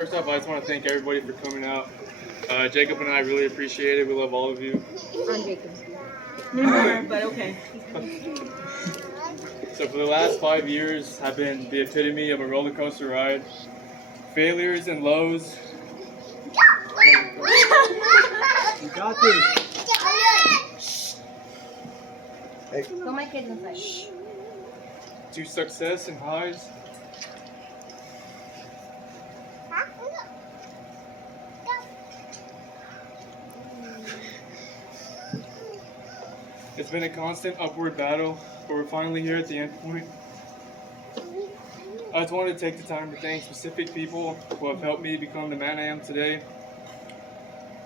First off, I just want to thank everybody for coming out. Jacob and I really appreciate it. We love all of you. On Jacob's. But okay. So for the last 5 years, I've been the epitome of a roller coaster ride. Failures and lows. You got this. Put my kids inside. To success and highs. It's been a constant upward battle, but we're finally here at the end point. I just wanted to take the time to thank specific people who have helped me become the man I am today.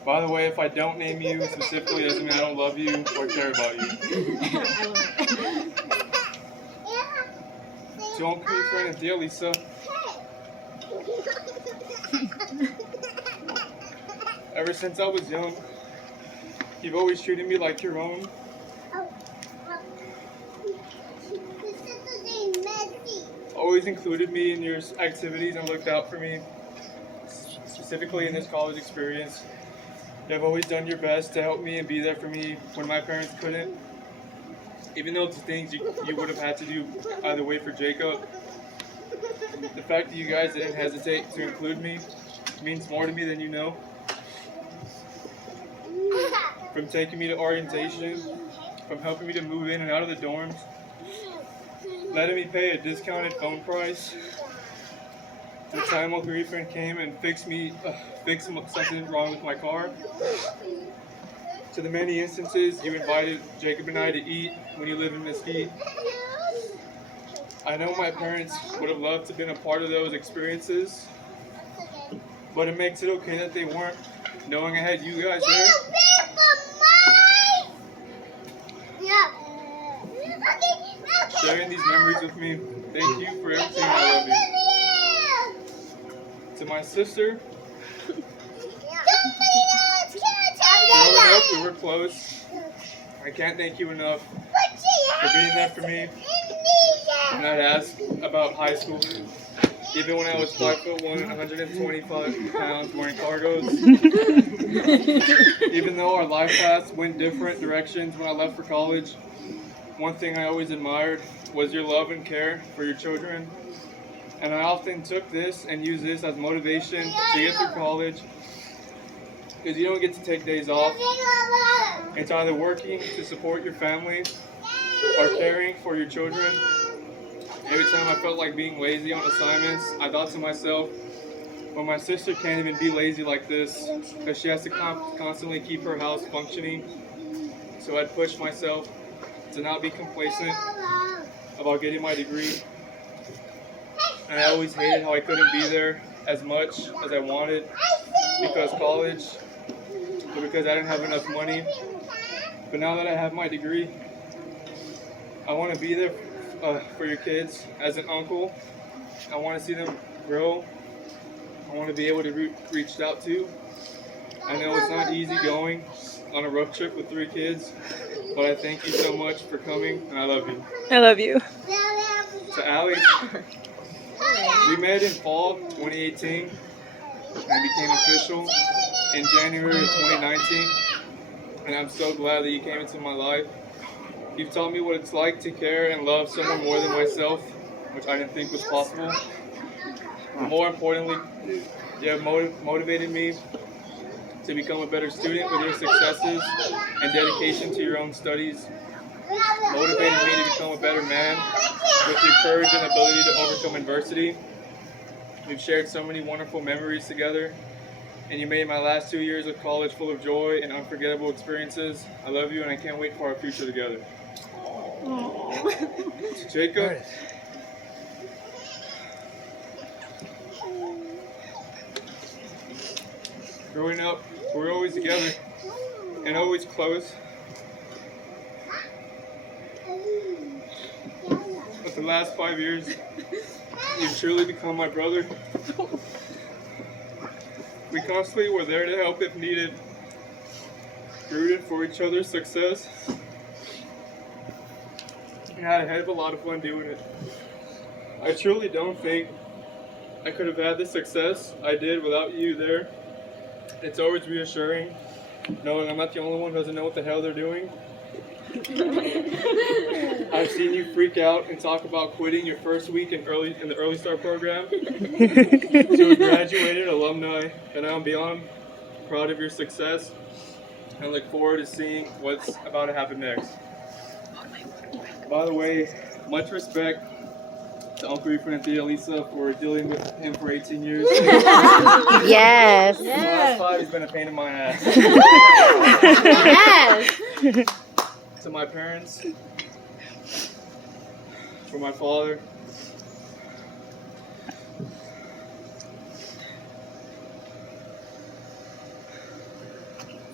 By the way, if I don't name you specifically, doesn't mean I don't love you or care about you. To Uncle, your friend, and dear Lisa. Ever since I was young, you've always treated me like your own. Always included me in your activities and looked out for me, specifically in this college experience. You have always done your best to help me and be there for me when my parents couldn't. Even though it's things you would have had to do either way for Jacob, the fact that you guys didn't hesitate to include me means more to me than you know. From taking me to orientation, from helping me to move in and out of the dorms, letting me pay a discounted phone price. The time my boyfriend came and fixed something wrong with my car. To the many instances you invited Jacob and I to eat when you lived in Mesquite. I know my parents would have loved to have been a part of those experiences, but it makes it okay that they weren't, knowing I had you guys there. Sharing these memories with me. Thank you for everything. I love you. To my sister. Growing up, we were close. I can't thank you enough for being there for me. And I'd ask about high school. Even when I was 5'1" and 125 pounds wearing cargos. Even though our life paths went different directions when I left for college, one thing I always admired was your love and care for your children. And I often took this and used this as motivation to get through college, because you don't get to take days off. It's either working to support your family or caring for your children. Every time I felt like being lazy on assignments, I thought to myself, well, my sister can't even be lazy like this because she has to constantly keep her house functioning. So I'd push myself to not be complacent about getting my degree. And I always hated how I couldn't be there as much as I wanted because college, or because I didn't have enough money. But now that I have my degree, I want to be there for your kids as an uncle. I want to see them grow. I want to be able to reach out to. I know it's not easy going on a road trip with 3 kids, but I thank you so much for coming, and I love you. I love you. To Allie, we met in fall 2018 and became official in January of 2019, and I'm so glad that you came into my life. You've taught me what it's like to care and love someone more than myself, which I didn't think was possible. More importantly, you have motivated me to become a better student with your successes and dedication to your own studies. Motivated me to become a better man with your courage and ability to overcome adversity. We've shared so many wonderful memories together, and you made my last 2 years of college full of joy and unforgettable experiences. I love you, and I can't wait for our future together. To Jacob, growing up, we were always together and always close. But the last 5 years, you've truly become my brother. We constantly were there to help if needed, rooted for each other's success. We had a heck of a lot of fun doing it. I truly don't think I could have had the success I did without you there. It's always reassuring knowing I'm not the only one who doesn't know what the hell they're doing. I've seen you freak out and talk about quitting your first week in the Early Start program to a graduated alumni, and I'm beyond proud of your success and look forward to seeing what's about to happen next. By the way, much respect to Uncle Ethan and Thea Lisa for dealing with him for 18 years. Yes. The last 5 has been a pain in my ass. Yes. To my parents, for my father,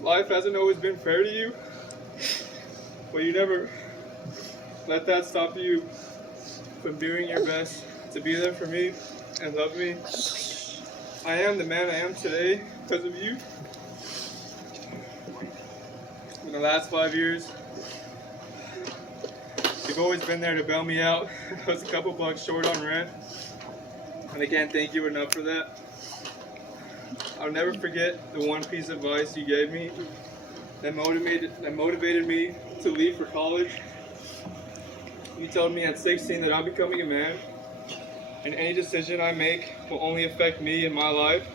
life hasn't always been fair to you, but you never let that stop you from doing your best to be there for me and love me. I am the man I am today because of you. In the last 5 years, you've always been there to bail me out. I was a couple bucks short on rent, and I can't thank you enough for that. I'll never forget the one piece of advice you gave me that motivated me to leave for college. You told me at 16 that I'm becoming a man, and any decision I make will only affect me and my life.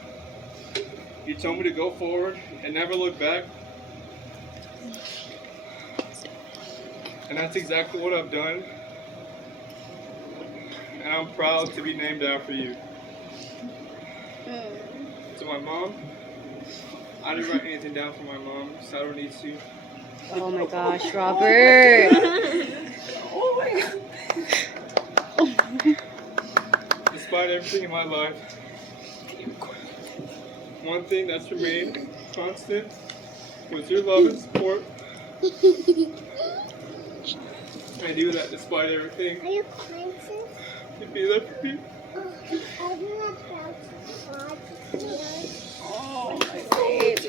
You told me to go forward and never look back. And that's exactly what I've done. And I'm proud to be named after you. To my mom, I didn't write anything down for my mom, so I don't need to. Oh my gosh, Robert. Despite everything in my life, one thing that's remained constant was your love and support. I knew that despite everything, Are you crying, sis? you'd be there for me. I'm not about to cry. Oh my babe.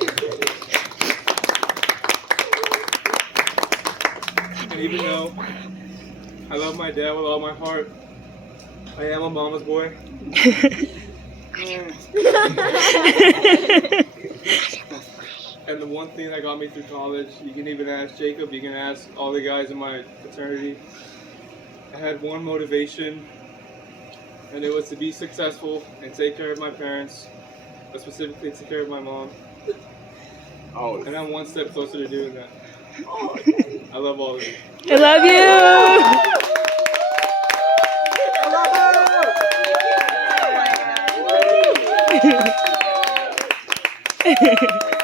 And even though I love my dad with all my heart, I am a mama's boy. And the one thing that got me through college, you can even ask Jacob, you can ask all the guys in my fraternity. I had one motivation, and it was to be successful and take care of my parents, but specifically take care of my mom. And I'm one step closer to doing that. I love all of you. I love you. Oh my God. I love you.